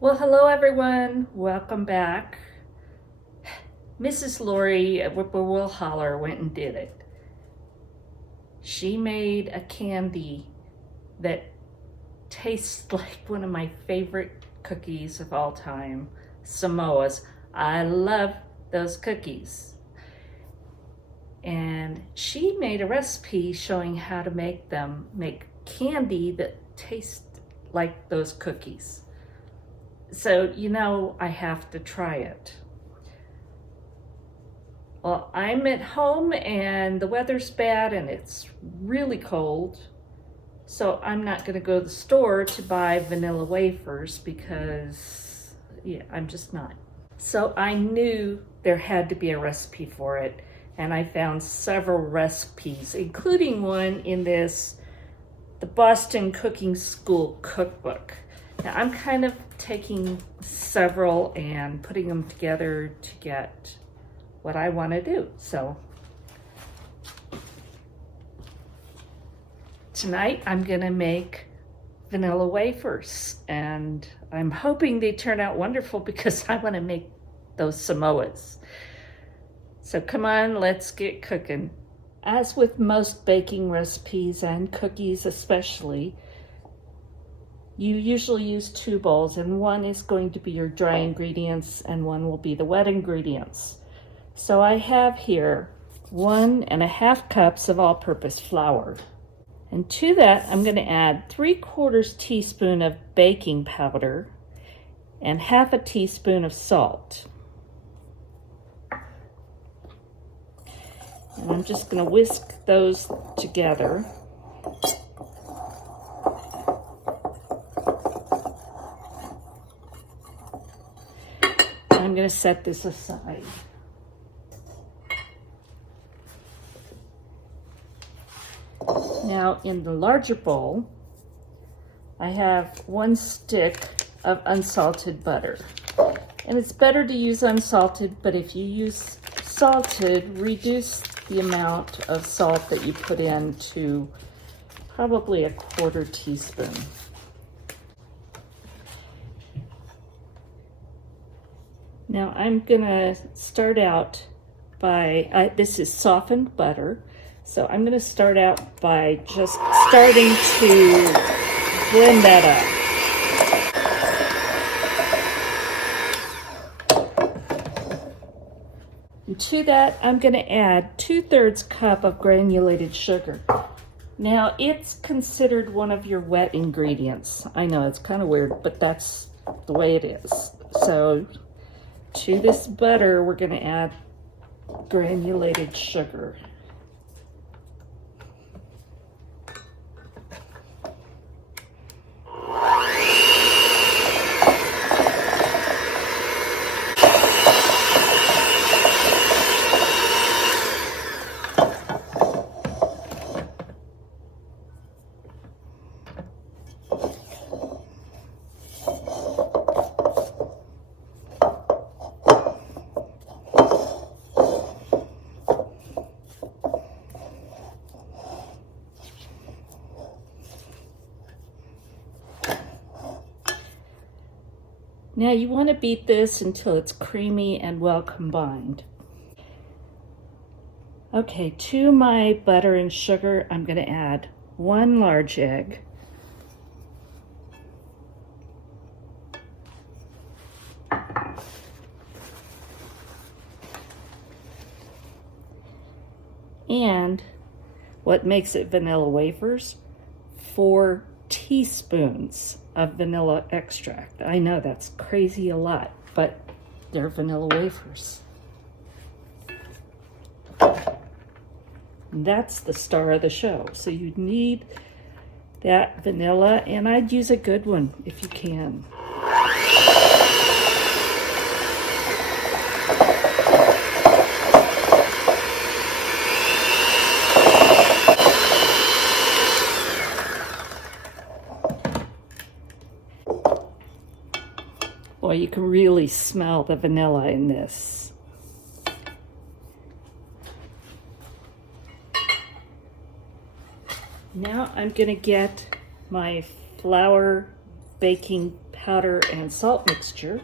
Well, hello everyone. Welcome back. Mrs. Lori at Whippoorwill Holler went and did it. She made a candy that tastes like one of my favorite cookies of all time, Somoa's. I love those cookies. And she made a recipe showing how to make candy that tastes like those cookies. So, I have to try it. Well, I'm at home and the weather's bad and it's really cold. So I'm not gonna go to the store to buy vanilla wafers because, I'm just not. So I knew there had to be a recipe for it. And I found several recipes, including one in the Boston Cooking School cookbook. Now I'm kind of taking several and putting them together to get what I want to do. So tonight I'm gonna make vanilla wafers and I'm hoping they turn out wonderful because I want to make those Samoas. So come on, let's get cooking. As with most baking recipes and cookies especially, you usually use 2 bowls, and one is going to be your dry ingredients and one will be the wet ingredients. So I have here 1.5 cups of all-purpose flour. And to that, I'm going to add 3/4 teaspoon of baking powder and 1/2 teaspoon of salt. And I'm just going to whisk those together. I'm going to set this aside. Now in the larger bowl, I have 1 stick of unsalted butter. And it's better to use unsalted, but if you use salted, reduce the amount of salt that you put in to probably 1/4 teaspoon. Now I'm gonna start out by, this is softened butter, so I'm gonna start out by just starting to blend that up. And to that, I'm gonna add 2/3 cup of granulated sugar. Now it's considered one of your wet ingredients. I know it's kind of weird, but that's the way it is. So to this butter, we're going to add granulated sugar. Now you want to beat this until it's creamy and well combined. Okay, to my butter and sugar, I'm going to add 1 large egg, and what makes it vanilla wafers, 4 teaspoons of vanilla extract. I know that's crazy a lot, but they're vanilla wafers. And that's the star of the show. So you need that vanilla, and I'd use a good one if you can. Boy, you can really smell the vanilla in this. Now I'm going to get my flour baking powder and salt mixture.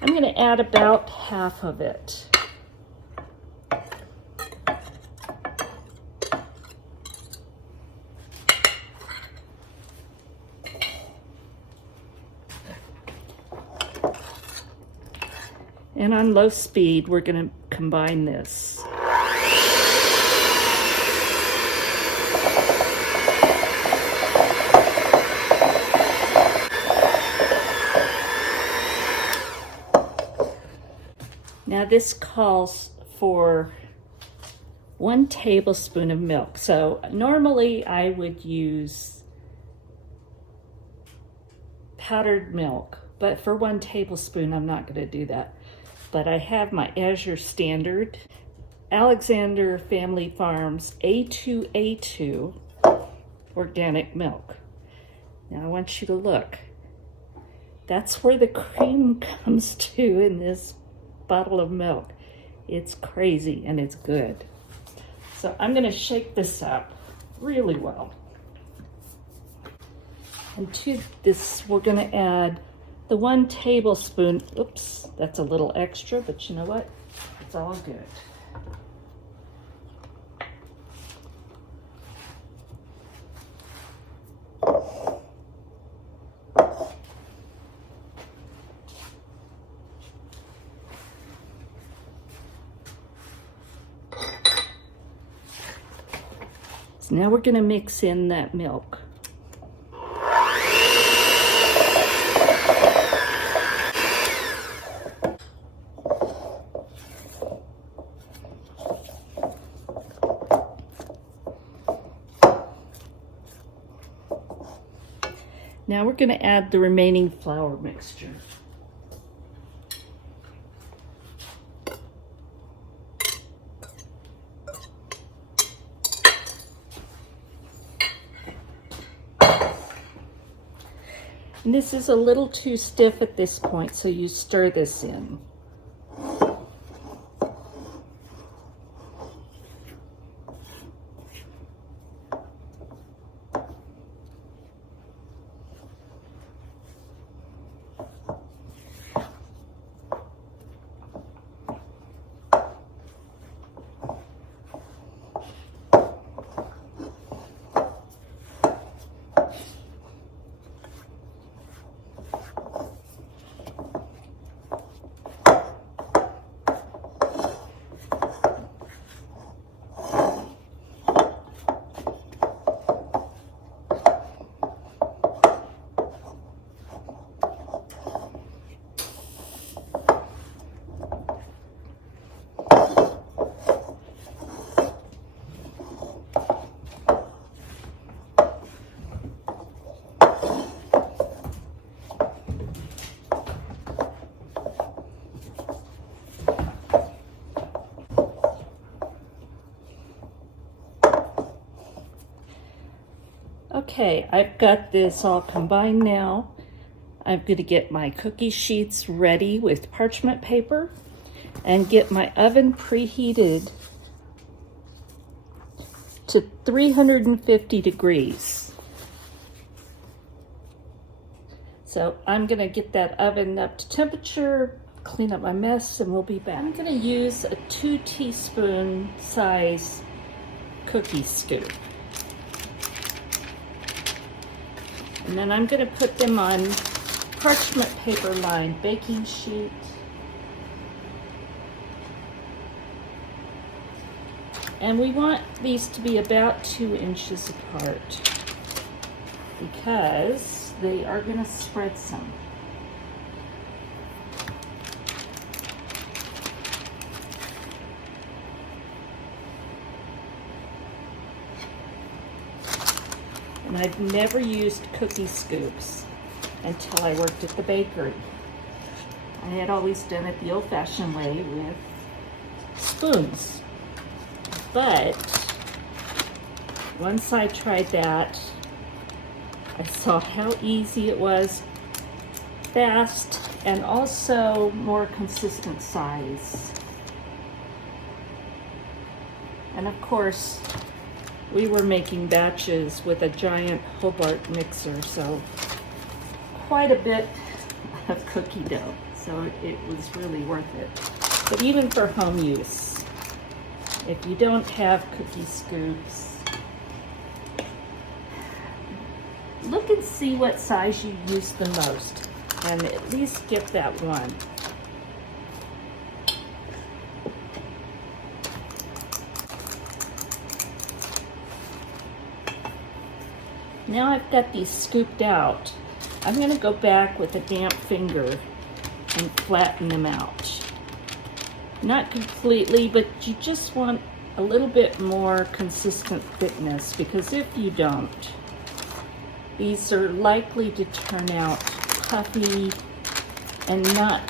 I'm going to add about half of it. And on low speed, we're going to combine this. Now this calls for 1 tablespoon of milk. So normally I would use powdered milk, but for 1 tablespoon, I'm not going to do that. But I have my Azure Standard, Alexander Family Farms A2A2 organic milk. Now I want you to look. That's where the cream comes to in this bottle of milk. It's crazy and it's good. So I'm going to shake this up really well. And to this, we're going to add the 1 tablespoon. Oops, that's a little extra, but you know what? It's all good. So now we're going to mix in that milk. Now we're going to add the remaining flour mixture. And this is a little too stiff at this point, so you stir this in. Okay, I've got this all combined now. I'm going to get my cookie sheets ready with parchment paper and get my oven preheated to 350 degrees. So I'm going to get that oven up to temperature, clean up my mess, and we'll be back. I'm going to use a 2 teaspoon size cookie scoop. And then I'm going to put them on parchment paper lined baking sheet. And we want these to be about 2 inches apart because they are going to spread some. And I've never used cookie scoops until I worked at the bakery. I had always done it the old-fashioned way with spoons. But once I tried that, I saw how easy it was, fast, and also more consistent size. And of course, we were making batches with a giant Hobart mixer, so quite a bit of cookie dough. So it was really worth it. But even for home use, if you don't have cookie scoops, look and see what size you use the most, and at least get that one. Now I've got these scooped out, I'm going to go back with a damp finger and flatten them out. Not completely, but you just want a little bit more consistent thickness, because if you don't, these are likely to turn out puffy and not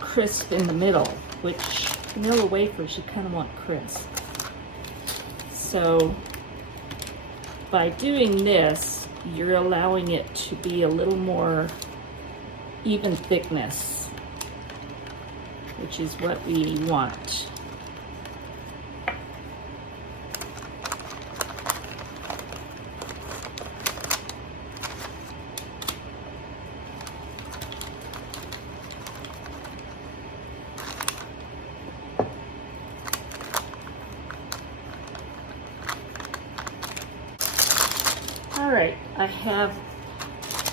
crisp in the middle, which vanilla wafers you kind of want crisp. So by doing this, you're allowing it to be a little more even thickness, which is what we want. All right, I have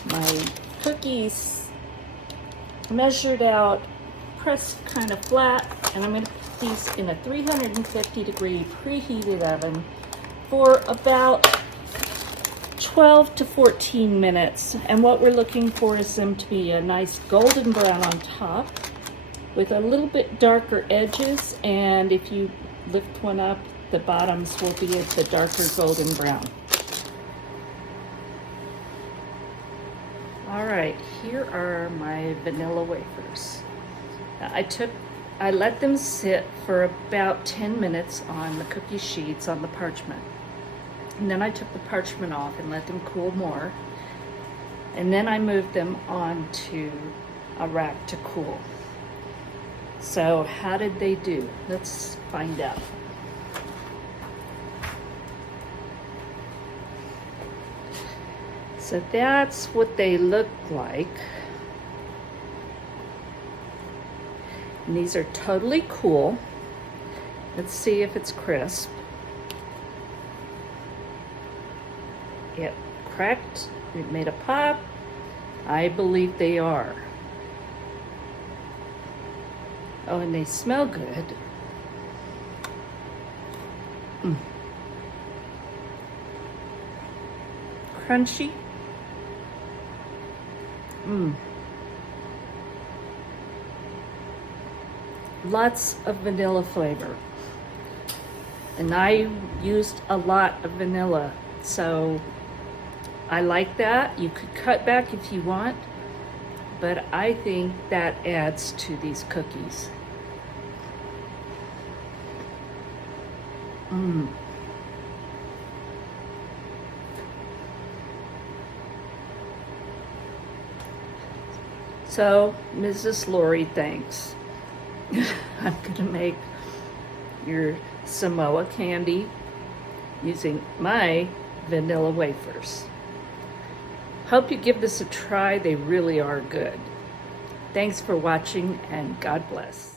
my cookies measured out, pressed kind of flat, and I'm going to put these in a 350-degree preheated oven for about 12 to 14 minutes. And what we're looking for is them to be a nice golden brown on top with a little bit darker edges, and if you lift one up, the bottoms will be the darker golden brown. All right, here are my vanilla wafers. I let them sit for about 10 minutes on the cookie sheets on the parchment. And then I took the parchment off and let them cool more. And then I moved them onto a rack to cool. So how did they do? Let's find out. So that's what they look like. And these are totally cool. Let's see if it's crisp. It cracked, it made a pop. I believe they are. Oh, and they smell good. Crunchy. Lots of vanilla flavor. And I used a lot of vanilla, so I like that. You could cut back if you want, but I think that adds to these cookies. So, Mrs. Lori, thanks. I'm gonna make your Somoa candy using my vanilla wafers. Hope you give this a try, they really are good. Thanks for watching, and God bless.